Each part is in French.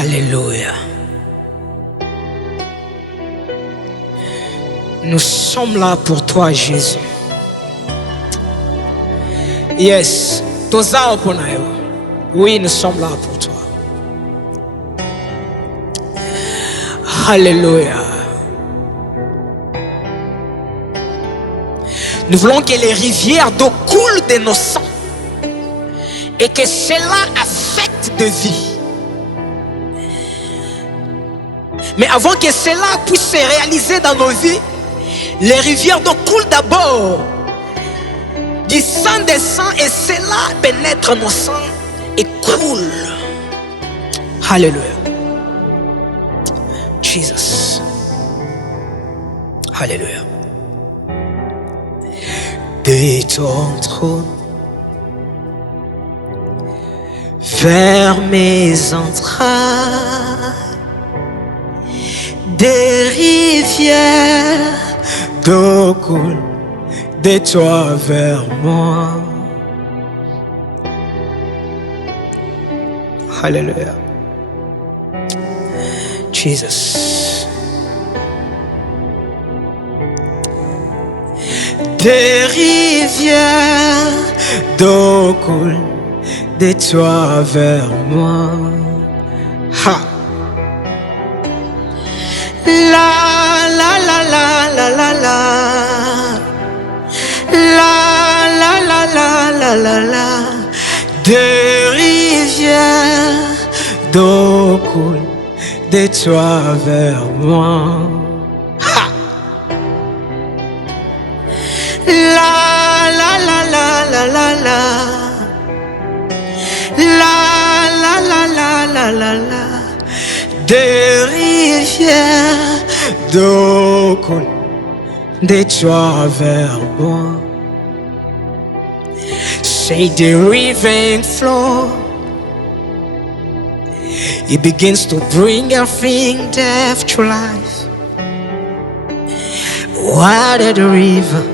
Alléluia. Nous sommes là pour toi, Jésus. Yes. Oui, nous sommes là pour toi. Alléluia. Nous voulons que les rivières d'eau coulent de nos sangs et que cela affecte de vie. Mais avant que cela puisse se réaliser dans nos vies, les rivières d'eau coulent d'abord du sang des sangs et cela pénètre nos sangs et coule. Alléluia. Jesus. Alléluia. De ton trône vers mes entrailles, des rivières d'eau coulent de toi vers moi. Alléluia. Jesus. Des rivières d'eau coulent de toi vers moi. Ha. La la la la la la la. La la la la la la la. Des rivières d'eau coulent de toi vers moi. Ha. La la la la la la la. La la la la la la la. Des rivières d'eau coulent de toi vers moi. Say the river flow. It begins to bring everything death to life. Water the river,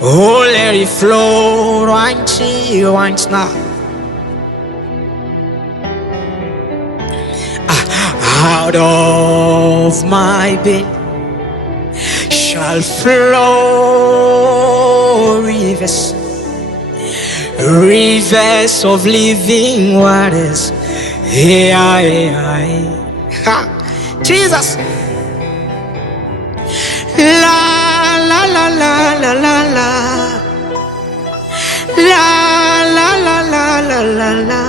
oh let it flow right here, right now. Out of my belly shall flow rivers, rivers of living waters. Yeah, yeah, yeah. Jesus. La la la la la la la. La la la la la la la.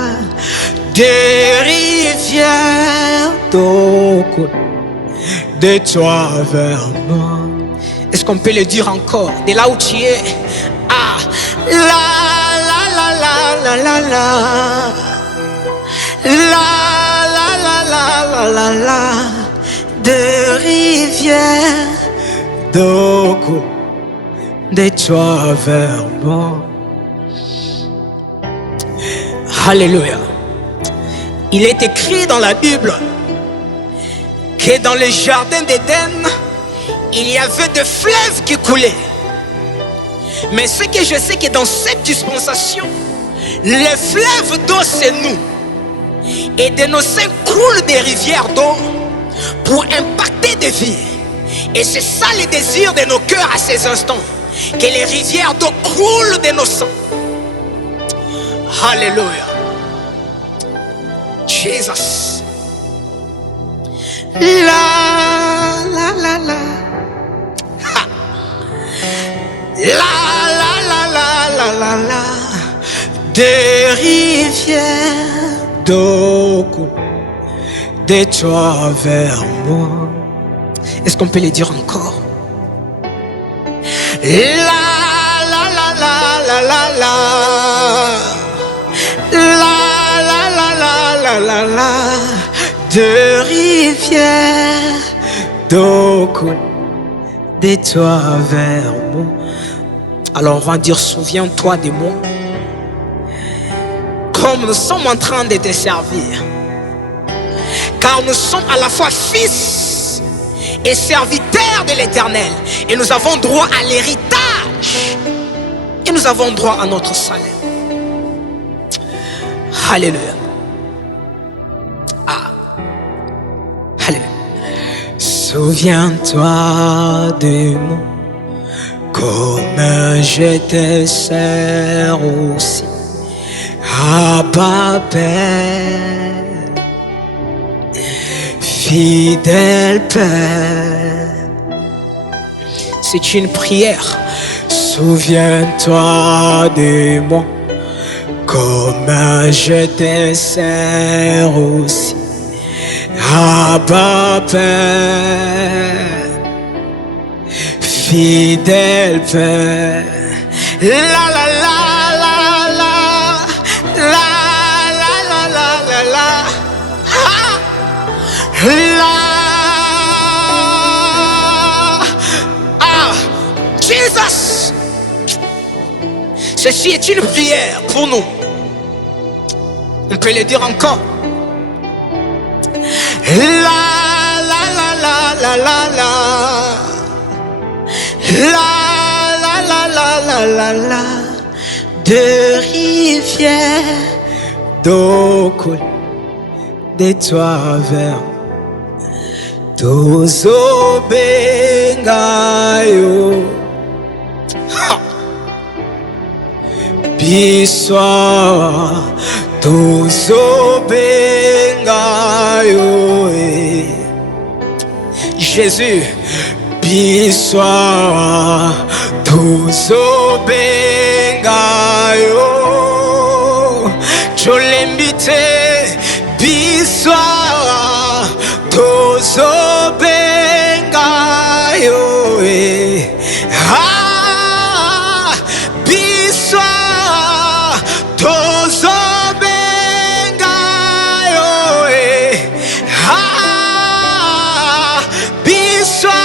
Des rivières d'eau coulent de toi vers moi. Est-ce qu'on peut le dire encore? De là où tu es. Ah. La la la la la la la. La la la la la la la. Des rivières d'eau coulent de toi vers moi. Alléluia. Il est écrit dans la Bible que dans le jardin d'Éden, il y avait des fleuves qui coulaient. Mais ce que je sais que dans cette dispensation, les fleuves d'eau c'est nous. Et de nos seins coulent des rivières d'eau pour impacter des vies. Et c'est ça le désir de nos cœurs à ces instants. Que les rivières d'eau coulent de nos sangs. Alléluia. Jesus. La la la la. Ha. La la la la la la la. Des rivières d'eau coulent de toi vers moi. Est-ce qu'on peut le dire encore? La la la la la la la. La la la la la la la. De rivières d'eau coulent de toi vers moi. Alors on va dire souviens-toi de moi. Comme nous sommes en train de te servir. Car nous sommes à la fois fils et serviteurs de l'Éternel. Et nous avons droit à l'héritage. Et nous avons droit à notre salaire. Alléluia. Ah. Souviens-toi de moi, comme je te sers aussi. Abba Père, fidèle Père. C'est une prière. Souviens-toi de moi, comme je te sers aussi. Abba Père, fidèle Père. La la la la la la la la la la la la. Ah, Jesus. Ceci est une prière pour nous. On peut le dire encore. La la la la la la la la la la la la la la. De rivières d'eau coule de toi vers Tozo bengayo Biswa Tozo bengayo Jésus Biswa Tozo bengayo Cholembite Biswa Tozo bengayo Ah Biswa Tozo bengayo Ah Biswa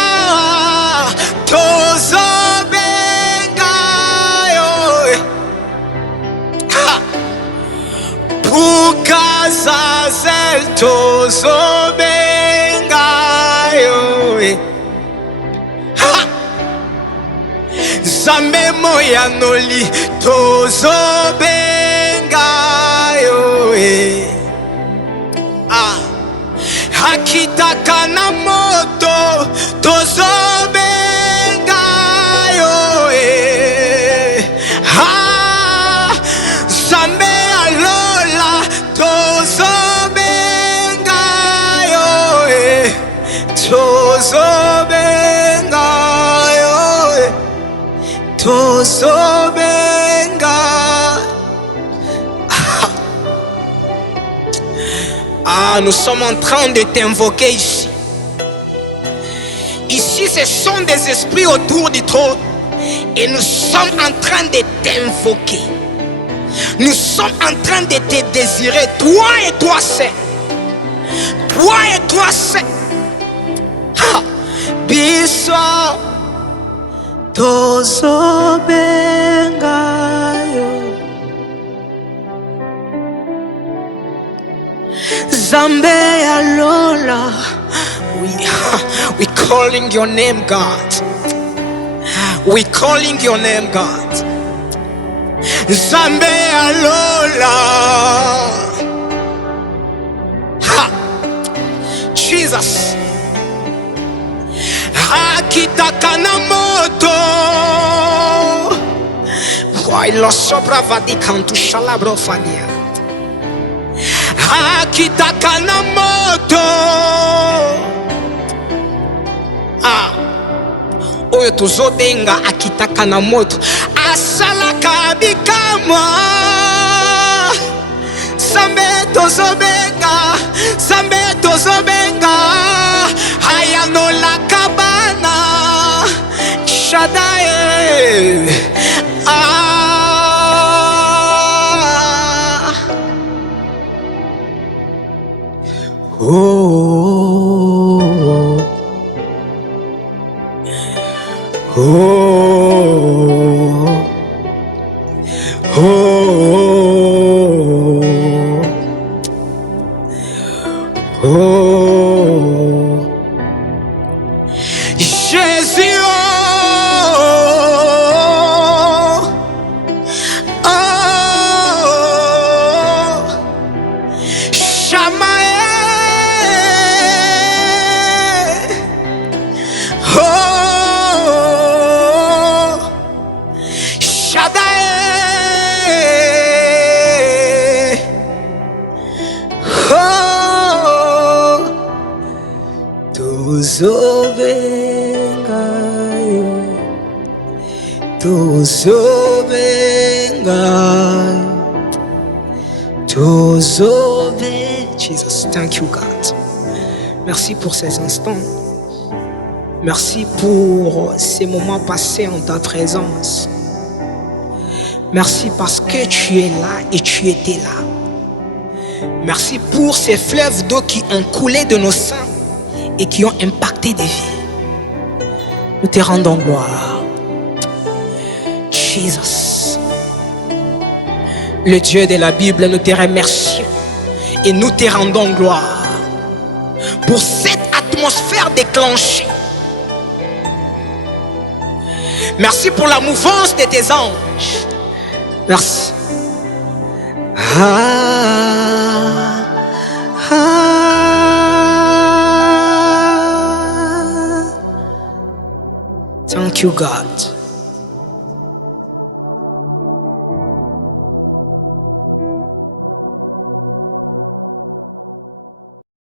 Tozo bengayo Ah Pukazazel Tozo Zambe moya noli tozo bengayo Ah Hakitaka na moto tozo bengayo Ah Zambe alola tozo bengayo tozo Tozo benga. Ah, nous sommes en train de t'invoquer ici. Ici, ce sont des esprits autour du trône. Et nous sommes en train de t'invoquer. Nous sommes en train de te désirer. Toi et toi seul. Toi et toi seul. Biswa. Tozo bengayo Zambe alola We calling your name, God. We calling your name, God. Zambe alola Ha Jesus Hakitaka na moto Wailo sobra vadikantu shalabro fania Hakitaka na moto Ah Oyo tuzobenga akitaka na moto Asalaka bikamwa Sambe tozobenga Sambe tozobenga Hayano la kabana Shaddai Ah Oh Oh Oh Oh Jésus oh Shamael Jesus, thank you God. Merci pour ces instants. Merci pour ces moments passés en ta présence. Merci parce que tu es là et tu étais là. Merci pour ces fleuves d'eau qui ont coulé de nos seins et qui ont impacté des vies. Nous te rendons gloire. Jesus. Le Dieu de la Bible, nous te remercions et nous te rendons gloire pour cette atmosphère déclenchée. Merci pour la mouvance de tes anges. Merci. Thank you, God.